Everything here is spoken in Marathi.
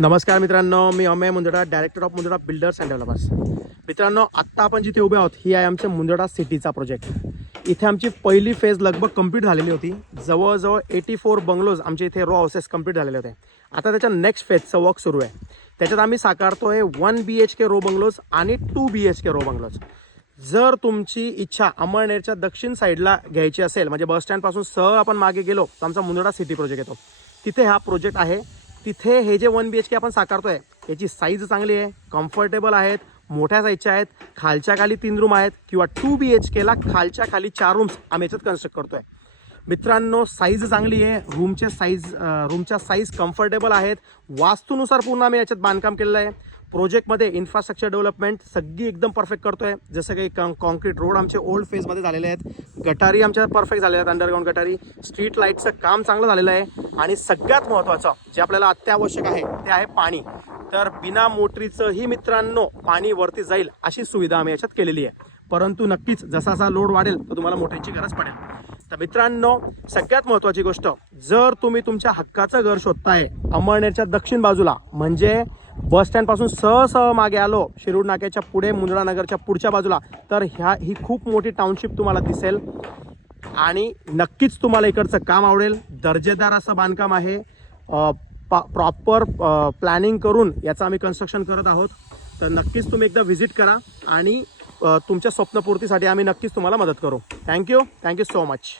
नमस्कार मित्रांनो, मी Amey Mundada, director of Mundada builders and developers. मित्रांनो, आत्ता आपण जिथे उभे आहोत ही आहे आमच्या मुंदडा सिटीचा प्रोजेक्ट. इथे आमची पहिली फेज लगभग कंप्लीट झालेली होती. जवळजवळ 84 बंगलोज आमचे इथे रो हाऊसेस कंप्लीट झालेले होते. आता त्याच्या नेक्स्ट फेजचं वर्क सुरू आहे. त्याच्यात आम्ही साकारतोय 1 BHK रो बंगलोज आणि 2 BHK रो बंगलोज. जर तुमची इच्छा अमळनेरच्या दक्षिण साईडला घ्यायची असेल, म्हणजे बस स्टँडपासून सहज आपण मागे गेलो तर आमचा मुंदडा सिटी प्रोजेक्ट येतो. तिथे हा प्रोजेक्ट आहे. तिथे हे जे 1 BHK आपण साकारतोय याची साईज चांगली आहे, कम्फर्टेबल आहेत, मोठ्या साईजच्या आहेत, खालच्या खाली 3 रूम आहेत, किंवा 2 BHK ला खालच्या खाली 4 रूम्स आम्ही याच्यात कन्स्ट्रक्ट करतोय. मित्रांनो, साईज चांगली आहे, रूमच्या साईज कम्फर्टेबल आहेत. वास्तूनुसार पूर्ण आम्ही याच्यात बांधकाम केलेलं आहे. प्रोजेक्टमध्ये इन्फ्रास्ट्रक्चर डेव्हलपमेंट सगळी एकदम परफेक्ट करतोय. जसं काही कॉन्क्रीट रोड आमचे ओल्ड फेजमध्ये झालेले आहेत, गटारी आमच्या परफेक्ट झालेल्या आहेत, अंडरग्राऊंड गटारी, स्ट्रीट लाईटचं काम चांगलं झालेलं आहे. आणि सगळ्यात महत्त्वाचं जे आपल्याला अत्यावश्यक आहे ते आहे पाणी. तर बिना मोटरीचंही मित्रांनो पाणी वरती जाईल अशी सुविधा आम्ही याच्यात केलेली आहे. परंतु नक्कीच जसा लोड वाढेल तर तुम्हाला मोटरीची गरज पडेल. तर मित्रांनो, सगळ्यात महत्त्वाची गोष्ट, जर तुम्ही तुमच्या हक्काचं घर शोधताय अमळनेरच्या दक्षिण बाजूला, म्हणजे बस स्टँडपासून सहज मागे आलो, शिरूर नाक्याच्या पुढे मुंदडा नगरच्या पुढच्या बाजूला, तर ही खूप मोठी टाउनशिप तुम्हाला दिसेल. आणि नक्कीच तुम्हाला इकडचं काम आवडेल. दर्जेदार असं बांधकाम आहे. प्रॉपर प्लॅनिंग करून याचं आम्ही कन्स्ट्रक्शन करत आहोत. तर नक्कीच तुम्ही एकदा व्हिजिट करा आणि तुमच्या स्वप्नपूर्तीसाठी आम्ही नक्कीच तुम्हाला मदत करू. Thank you so much.